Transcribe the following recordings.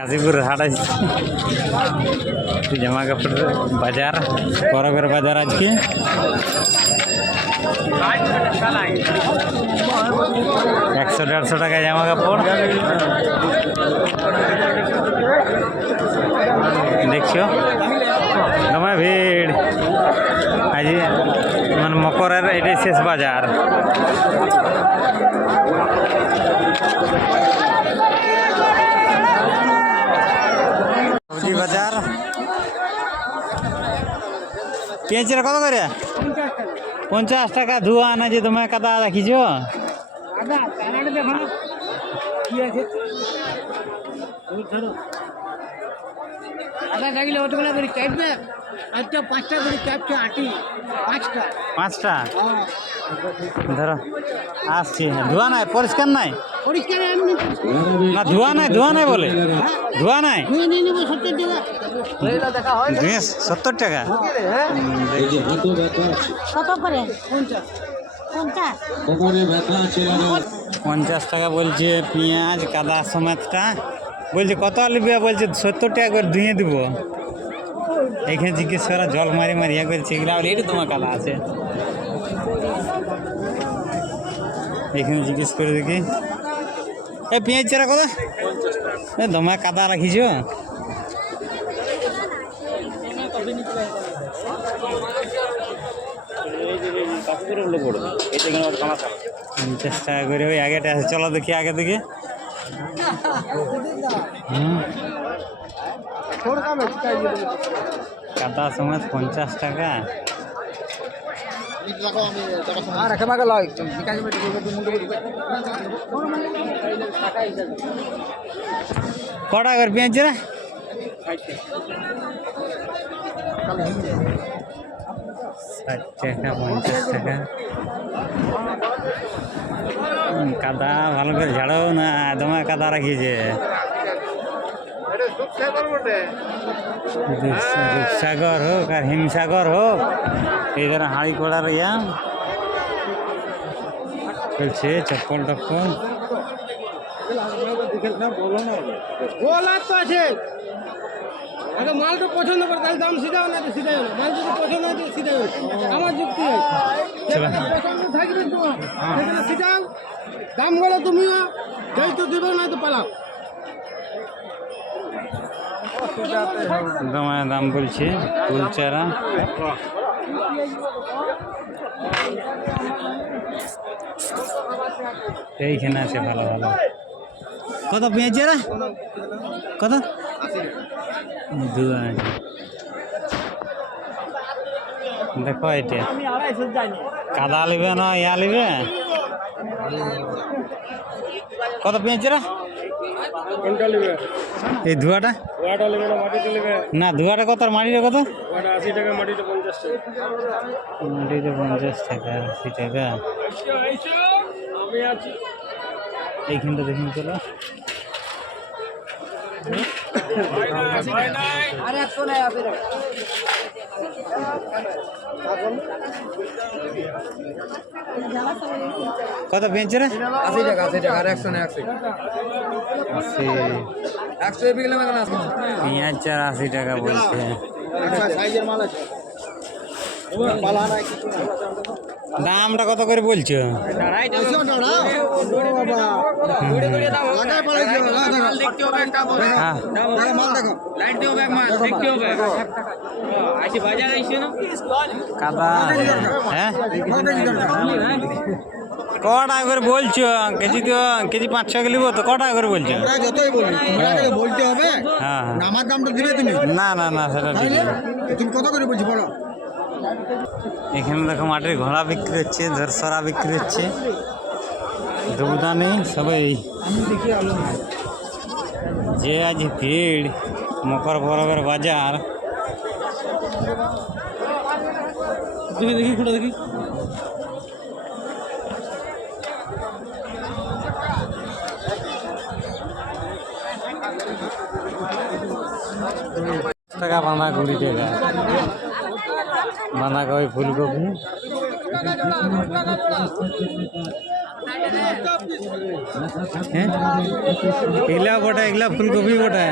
গাজীপুর আসছে জামা কাপড়ের বাজার পরবের বাজার আজকে। একশো দেড়শো টাকা জামা কাপড়। দেখছ? দমে ভিড়। আজ মানে মকরের এটাই শেষ বাজার সবজি বাজার পেঁয়াজের কত করে? পঞ্চাশ টাকা ধোয়া আনা যে তোমার কাদা রাখিছ? দেখো কি আছে? থাকলে অতগুলো করে চাইবে আচ্ছা পাঁচটা করে চাপছে আটি পাঁচটা। পাঁচটা? হ্যাঁ। ধরো আসছি। ধোয়া নাই পরিষ্কার নাই? পরিষ্কার এমনি না ধোয়া নাই ধোয়া নাই বলে। ধোয়া নাই? সত্তর টাকা। দেখা হয়। কত করে? পঞ্চাশ টাকা বলছে পেঁয়াজ কাদা সমেতটা। বলছে, কত আলু বলছে সত্তর টাকা করে ধুয়ে দিব। এখানে জিজ্ঞেস করা, জল মারি মারি ইয়ে করছে এগুলো আর এটা তোমার কাদা আছে। এখানে জিজ্ঞেস করে দেখি, এ, পেঁয়াজ চারা কত? এ দমা কাদা রাখিছ? পঞ্চাশ টাকা করে ওই আগেটা চলো দেখি আগে দেখি কাদা সময় পঞ্চাশ টাকা। আর কেমন গেল বিকাশ কটা করে পেঁয়াজ রে? ষাট টাকা পঞ্চাশ টাকা। কাদা ভালো করে ঝাড়াও না দমে কাদা রাখিছে। রূপ- রূপসাগর হোক আর হিমসাগর হোক এই ধর হাঁড়ি কড়ার ইয়া। চলছে চপ্পল টপ্পল। গোলা তো আছে। আগে মাল পছন্দ করে তাহলে দাম সিধাও না মাল যদি পছন্দ হয় আমার যুক্তি আছে থাকবে তোমার সিধাও দাম বলো তুমিও, যেই তো দেবে না তো পালাও। দমে দাম বলছে ফুল চারা এইখানে আছে ভালো ভালো। কত পেঁয়াজ চারা কত? দু দেখো এটা। কাদা লিবে না, ইয়া লিবে? কত পেঁয়াজ চারা কোনটা নেবে এই ধোয়াটা? না, ধোয়াটা কত আর মাটিটা কত? মাটিতে পঞ্চাশ টাকা, আশি টাকা। এইখানটা দেখুন চলো আর একশো নাই আশি কত বেঞ্চে রে? আশি টাকা আশি টাকা আর একশো নয় একশো। আশি। একশো মানে পেঁয়াজ চার আশি টাকা বলছে। সাইজের মাল আছে। পালা দামটা কত করে বলছো? হ্যাঁ। কাদা। হ্যাঁ? ক টাকা করে বলছো? কেজি তো কেজি পাঁচ ছ কিলো তো ক টাকা করে বলছো? যতই তোমাকে বলতে হবে হ্যাঁ। হ্যাঁ। আমার দামটা দিবে তুমি। না না না সেটা তুমি কত করে বলছি বলো। এখানে দেখো মাটির ঘোড়া বিক্রি হচ্ছে ধরসরা বিক্রি হচ্ছে। দুবদানি সবাই। যে আজ ভিড় মকর পরবের বাজার। দেখি দেখি দেখি। টাকা বাঁধা কুড়ি টাকা বাঁধাকপি ফুলকপি এগুলা বটে এগুলা ফুলকপি বটে।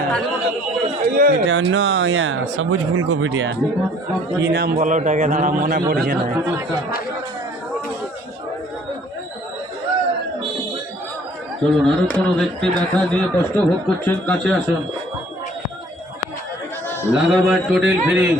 এটা অন্য ইয়া, সবুজ ফুলকপিটা কি নাম বলো ওটাকে দাঁড়া মনে পড়ছে না চলুন, আরও কোনো ব্যক্তি ব্যথা দিয়ে কষ্ট ভোগ করছেন, কাছে আসুন। লাগাবার টোটেল ফিনিশ